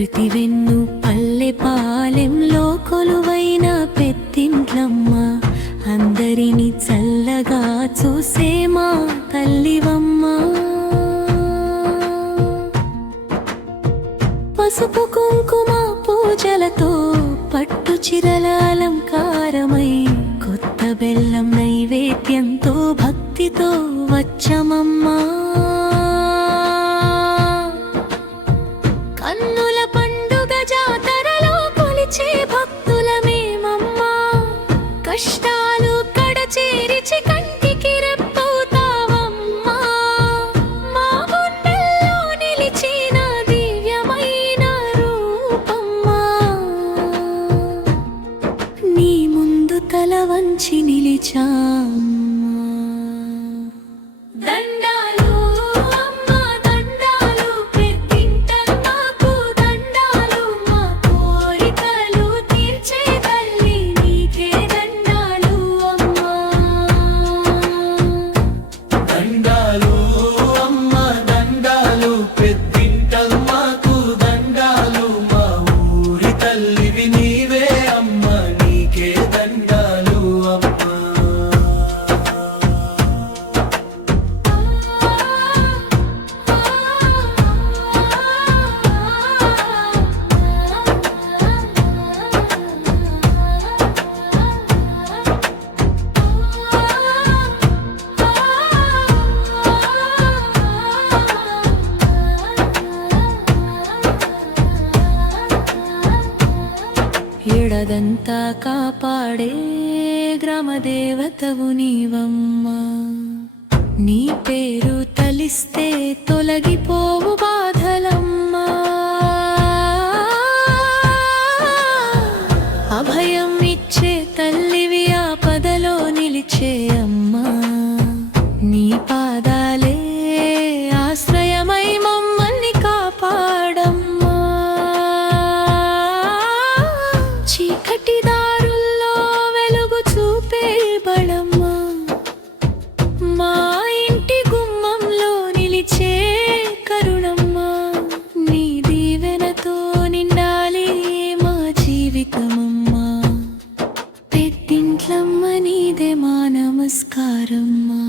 ప్రకృతివెన్ను పల్లె పాలెంలో కొలువైన పెద్దింట్లమ్మ, అందరిని చల్లగా చూసే మా తల్లివమ్మ. పసుపు కుంకుమ పూజలతో పట్టు చిరల అలంకారమై, కొత్త బెల్లం నైవేద్యంతో భక్తితో వచ్చమమ్మా. కన్నుల పండుగ జాతరలో కొలిచే భక్తులమేమమ్మా, కష్టాలు కడచేరిచి కంటికి రెప్పవుతావమ్మా. మా గుండెల్లో నిలిచిన దివ్యమైన రూపమ్మా, నీ ముందు తల వంచి నిలిచామ్మా. ఏడదంతా కాపాడే గ్రామదేవతవు నీవమ్మా, నీ పేరు తలిస్తే తొలగిపోవు బాధలమ్మా. అభయం ఇచ్చే తల్లివి, ఆపదలో నిలిచే అమ్మా. నీ పాదాలే ఆశ్రయమై మమ్మల్ని కాపాడమ్మా. చీకటి దారుల్లో వెలుగు చూపే బళమ్మా, మా ఇంటి గుమ్మంలో నిలిచే కరుణమ్మా. నీ దీవెనతో నిండాలి మా జీవితమమ్మా. పెద్దింట్లమ్మ నీదే మా నమస్కారమ్మా.